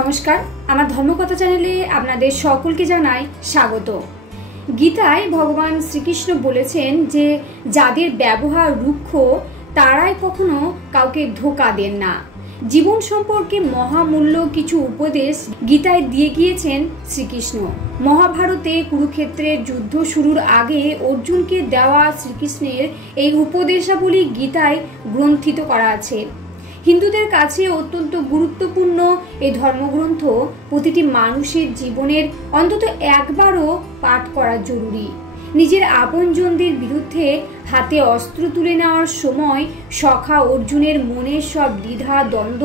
নমস্কার, আমার ধর্মকথা চ্যানেলে আপনাদের সকলকে জানাই স্বাগত। গীতায় ভগবান শ্রীকৃষ্ণ বলেছেন যে যাদের ব্যবহার রুক্ষ তারাই কখনো কাউকে ধোঁকা দেন না। জীবন সম্পর্কে মহামূল্য কিছু উপদেশ গীতায় দিয়ে গিয়েছেন শ্রীকৃষ্ণ। মহাভারতে কুরুক্ষেত্রের যুদ্ধ শুরুর আগে অর্জুনকে দেওয়া শ্রীকৃষ্ণের এই উপদেশাবলী গীতায় গ্রন্থিত করা আছে। হিন্দুদের কাছে অত্যন্ত গুরুত্বপূর্ণ এই ধর্মগ্রন্থ প্রতিটি মানুষের জীবনের অন্তত একবারও পাঠ করা জরুরি। নিজের আপনজনদের বিরুদ্ধে হাতে অস্ত্র তুলে নেওয়ার সময় সখা অর্জুনের মনের সব দ্বিধা দ্বন্দ্ব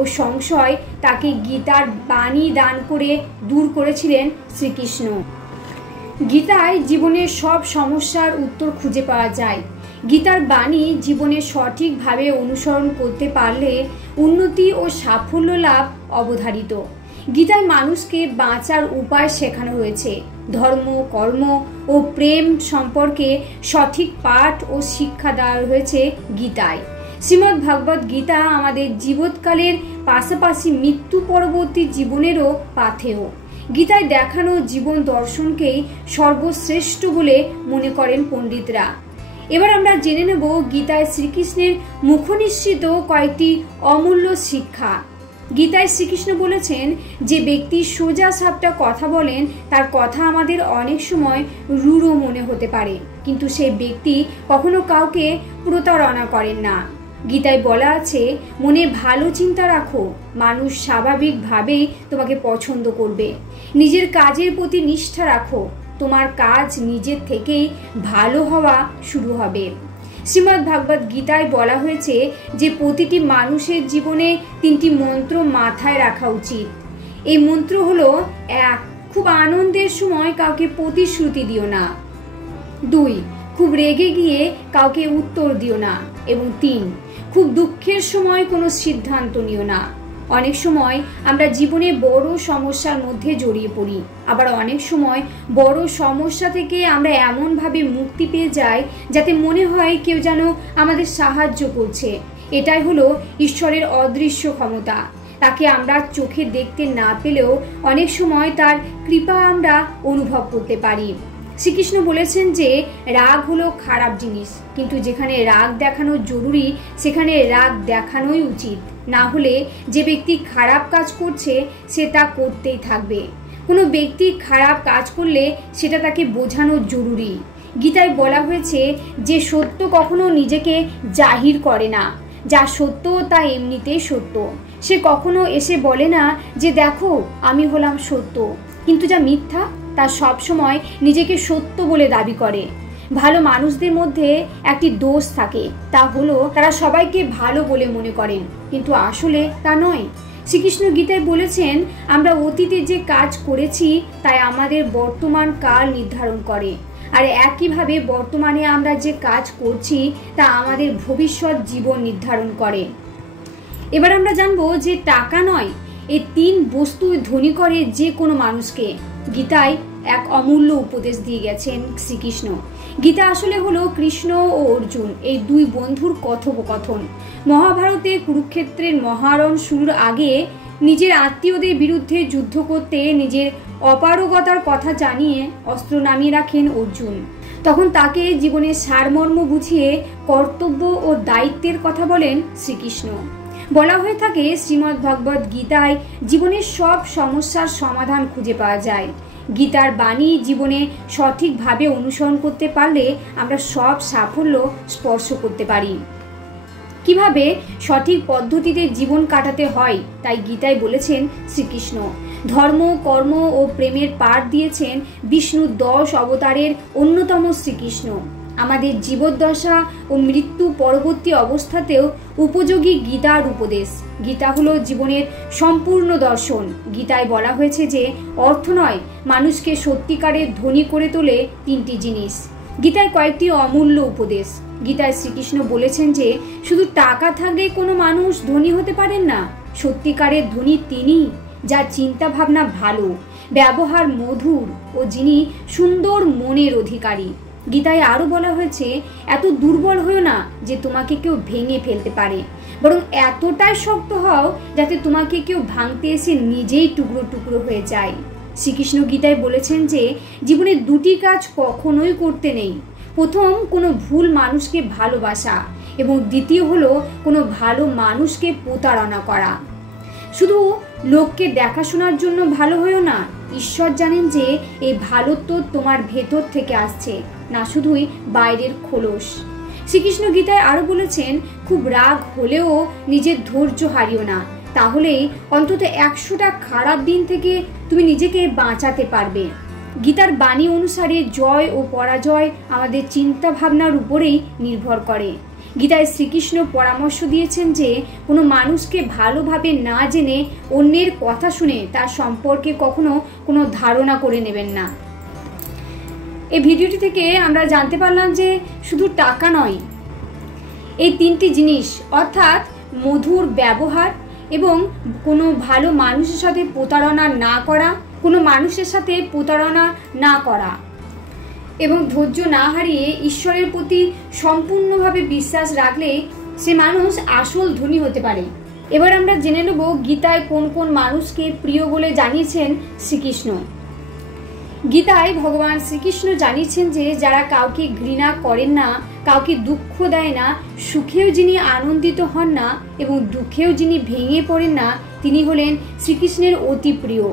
ও সংশয় তাকে গীতার বাণী দান করে দূর করেছিলেন শ্রীকৃষ্ণ। গীতায় জীবনের সব সমস্যার উত্তর খুঁজে পাওয়া যায়। গীতার বাণী জীবনে সঠিকভাবে অনুসরণ করতে পারলে উন্নতি ও সাফল্য লাভ অবধারিত। গীতায় মানুষকে বাঁচার উপায় শেখানো হয়েছে। ধর্ম, কর্ম ও প্রেম সম্পর্কে সঠিক পাঠ ও শিক্ষা দেওয়া হয়েছে গীতায়। শ্রীমদ্ ভগবদ গীতা আমাদের জীবৎকালের পাশাপাশি মৃত্যু পরবর্তী জীবনেরও পাথেয়। গীতায় দেখানো জীবন দর্শনকেই সর্বশ্রেষ্ঠ বলে মনে করেন পণ্ডিতরা। এবার আমরা জেনে নেব গীতায় শ্রীকৃষ্ণের মুখনিসৃত কয়েকটি অমূল্য শিক্ষা। গীতায় শ্রীকৃষ্ণ বলেছেন যে ব্যক্তি সোজা সাপটা কথা বলেন তার কথা আমাদের অনেক সময় রূঢ় মনে হতে পারে, কিন্তু সেই ব্যক্তি কখনো কাউকে প্রতারণা করেন না। গীতায় বলা আছে, মনে ভালো চিন্তা রাখো, মানুষ স্বাভাবিকভাবেই তোমাকে পছন্দ করবে। নিজের কাজের প্রতি নিষ্ঠা রাখো, তোমার কাজ নিজের থেকেই ভালো হওয়া শুরু হবে। শ্রীমদ্ ভগবদ গীতায় বলা হয়েছে যে প্রতিটি মানুষের জীবনে 3টি মন্ত্র মাথায় রাখা উচিত। এই মন্ত্র হলো 1. খুব আনন্দের সময় কাউকে প্রতিশ্রুতি দিও না। 2. খুব রেগে গিয়ে কাউকে উত্তর দিও না। এবং 3. খুব দুঃখের সময় কোনো সিদ্ধান্ত নিও না। অনেক সময় আমরা জীবনে বড় সমস্যার মধ্যে জড়িয়ে পড়ি, আবার অনেক সময় বড় সমস্যা থেকে আমরা এমনভাবে মুক্তি পেয়ে যাই যাতে মনে হয় কেউ যেন আমাদের সাহায্য করছে। এটাই হলো ঈশ্বরের অদৃশ্য ক্ষমতা। তাকে আমরা চোখে দেখতে না পেলেও অনেক সময় তার কৃপা আমরা অনুভব করতে পারি। শ্রীকৃষ্ণ বলেছেন যে রাগ হলো খারাপ জিনিস, কিন্তু যেখানে রাগ দেখানো জরুরি সেখানে রাগ দেখানোই উচিত। না হলে যে ব্যক্তি খারাপ কাজ করছে সে তা করতেই থাকবে। কোনো ব্যক্তি খারাপ কাজ করলে সেটা তাকে বোঝানো জরুরি। গীতায় বলা হয়েছে যে সত্য কখনো নিজেকে জাহির করে না। যা সত্য তা এমনিতেই সত্য। সে কখনো এসে বলে না যে দেখো আমি হলাম সত্য, কিন্তু যা মিথ্যা তা সবসময় নিজেকে সত্য বলে দাবি করে। ভালো মানুষদের মধ্যে একটি দোষ থাকে, তা হলো তারা সবাইকে ভালো বলে মনে করেন, কিন্তু আসলে তা নয়। শ্রীকৃষ্ণ গীতায় বলেছেন আমরা অতীতে যে কাজ করেছি তাই আমাদের বর্তমান কাল নির্ধারণ করে, আর একইভাবে বর্তমানে আমরা যে কাজ করছি তা আমাদের ভবিষ্যৎ জীবন নির্ধারণ করে। এবার আমরা জানবো যে টাকা নয়, এই 3 বস্তু ধনী করে যে কোনো মানুষকে। গীতায় এক অমূল্য উপদেশ দিয়ে গেছেন শ্রীকৃষ্ণ। গীতা আসলে হলো কৃষ্ণ ও অর্জুন এই 2 বন্ধুর কথোপকথন। মহাভারতে কুরুক্ষেত্রের মহারণ শুরুর আগে নিজের আত্মীয়দের বিরুদ্ধে যুদ্ধ করতে নিজের অপারগতার কথা জানিয়ে অস্ত্র নামিয়ে রাখেন অর্জুন। তখন তাকে জীবনের সারমর্ম বুঝিয়ে কর্তব্য ও দায়িত্বের কথা বলেন শ্রীকৃষ্ণ। বলা হয়ে থাকে শ্রীমদ্ ভগবদ গীতায় জীবনের সব সমস্যার সমাধান খুঁজে পাওয়া যায়। গীতার বাণী জীবনে সঠিকভাবে অনুসরণ করতে পারলে আমরা সব সাফল্য স্পর্শ করতে পারি। কিভাবে সঠিক পদ্ধতিতে জীবন কাটাতে হয় তাই গীতায় বলেছেন শ্রীকৃষ্ণ। ধর্ম, কর্ম ও প্রেমের পাঠ দিয়েছেন বিষ্ণুর 10 অবতারের অন্যতম শ্রীকৃষ্ণ। আমাদের জীবদ্দশা ও মৃত্যু পরবর্তী অবস্থাতেও উপযোগী গীতার উপদেশ। গীতা হলো জীবনের সম্পূর্ণ দর্শন। গীতায় বলা হয়েছে যে অর্থ নয়, মানুষকে সত্যিকারের ধনী করে তোলে 3টি জিনিস। গীতায় কয়েকটি অমূল্য উপদেশ। গীতায় শ্রীকৃষ্ণ বলেছেন যে শুধু টাকা থাকলে কোনো মানুষ ধনী হতে পারেন না। সত্যিকারের ধনী তিনি যার চিন্তা ভাবনা ভালো, ব্যবহার মধুর ও যিনি সুন্দর মনের অধিকারী। গীতায় আরো বলা হয়েছে এত দুর্বল হয়েও না যে তোমাকে কেউ ভেঙে ফেলতে পারে। বরং এতটাই শক্ত হও যাতে তোমাকে কেউ ভাঙতে এসে নিজেই টুকরো টুকরো হয়ে যায়। শ্রীকৃষ্ণ গীতায় বলেছেন যে জীবনে দুটি কাজ কখনোই করতে নেই। প্রথম, কোনো ভুল মানুষকে ভালোবাসা, এবং দ্বিতীয় হলো কোনো ভালো মানুষকে প্রতারণা করা। শুধু লোককে দেখাশোনার জন্য ভালো হয়েও না, ঈশ্বর জানেন যে এই ভালোত্ব তোমার ভেতর থেকে আসছে, না শুধুই বাইরের খোলস। শ্রীকৃষ্ণ গীতায় আরো বলেছেন, খুব রাগ হলেও নিজের ধৈর্য হারিও না, তাহলেই অন্তত 100টা খারাপ দিন থেকে তুমি নিজেকে বাঁচাতে পারবে। গীতার বাণী অনুসারে জয় ও পরাজয় আমাদের চিন্তা ভাবনার উপরেই নির্ভর করে। গীতায় শ্রীকৃষ্ণ পরামর্শ দিয়েছেন যে কোনো মানুষকে ভালোভাবে না জেনে অন্যের কথা শুনে তার সম্পর্কে কখনো কোনো ধারণা করে নেবেন না। এই ভিডিওটি থেকে আমরা জানতে পারলাম যে শুধু টাকা নয়, এই 3টি জিনিস অর্থাৎ মধুর ব্যবহার এবং কোনো ভালো মানুষের সাথে প্রতারণা না করা, কোনো মানুষের সাথে প্রতারণা না করা এবং ধৈর্য না হারিয়ে ঈশ্বরের প্রতি সম্পূর্ণভাবে বিশ্বাস রাখলে সে মানুষ আসল ধনী হতে পারে। এবার আমরা জেনে নেব গীতায় কোন কোন মানুষকে প্রিয় বলে জানিয়েছেন শ্রীকৃষ্ণ। গীতায় ভগবান শ্রীকৃষ্ণ জানিয়েছেন যে যারা কাউকে ঘৃণা করেন না, কাউকে দুঃখ দেয় না, সুখেও যিনি আনন্দিত হন না এবং দুঃখেও যিনি ভেঙে পড়েন না, তিনি হলেন শ্রীকৃষ্ণের অতি প্রিয়।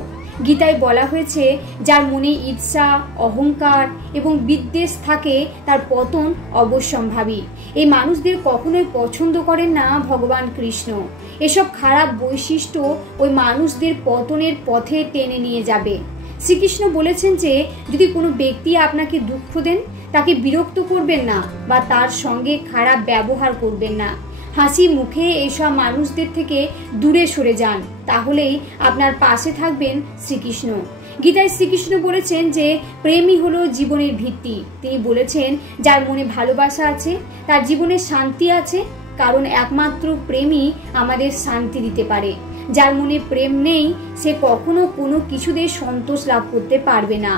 গীতায় বলা হয়েছে, যার মনে ঈর্ষা, অহংকার এবং বিদ্বেষ থাকে তার পতন অবশ্যম্ভাবী। এই মানুষদের কখনোই পছন্দ করেন না ভগবান কৃষ্ণ। এসব খারাপ বৈশিষ্ট্য ওই মানুষদের পতনের পথে টেনে নিয়ে যাবে। শ্রীকৃষ্ণ বলেছেন যে যদি কোনো ব্যক্তি আপনাকে দুঃখ দেন, তাকে বিরক্ত করবেন না বা তার সঙ্গে খারাপ ব্যবহার করবেন না। হাসি মুখে এসব মানুষদের থেকে দূরে সরে যান, তাহলেই আপনার পাশে থাকবেন শ্রীকৃষ্ণ। গীতায় শ্রীকৃষ্ণ বলেছেন যে প্রেমই হলো জীবনের ভিত্তি। তিনি বলেছেন, যার মনে ভালোবাসা আছে তার জীবনে শান্তি আছে, কারণ একমাত্র প্রেমই আমাদের শান্তি দিতে পারে। যার মনে প্রেম নেই সে কখনো কোনো কিছুতে সন্তোষ লাভ করতে পারবে না।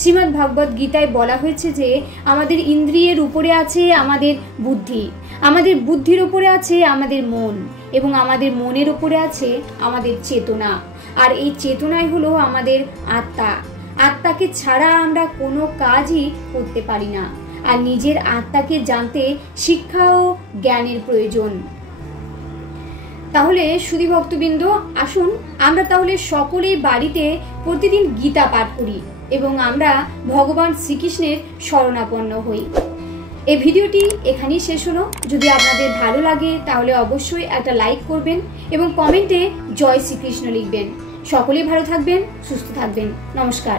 শ্রীমদ্ ভগবত গীতায় বলা হয়েছে যে আমাদের ইন্দ্রিয়ের উপরে আছে আমাদের বুদ্ধি, আমাদের বুদ্ধির উপরে আছে আমাদের মন, এবং আমাদের মনের উপরে আছে আমাদের চেতনা। আর এই চেতনাই হলো আমাদের আত্মা। আত্মাকে ছাড়া আমরা কোনো কাজই করতে পারি না। আর নিজের আত্মাকে জানতে শিক্ষা ও জ্ঞানের প্রয়োজন। তাহলে সুধী ভক্তবৃন্দ, আসুন আমরা তাহলে সকলেই বাড়িতে প্রতিদিন গীতা পাঠ করি এবং আমরা ভগবান শ্রীকৃষ্ণের শরণাপন্ন হই। এই ভিডিওটি এখানেই শেষ হলো। যদি আপনাদের ভালো লাগে তাহলে অবশ্যই একটা লাইক করবেন এবং কমেন্টে জয় শ্রীকৃষ্ণ লিখবেন। সকলেই ভালো থাকবেন, সুস্থ থাকবেন। নমস্কার।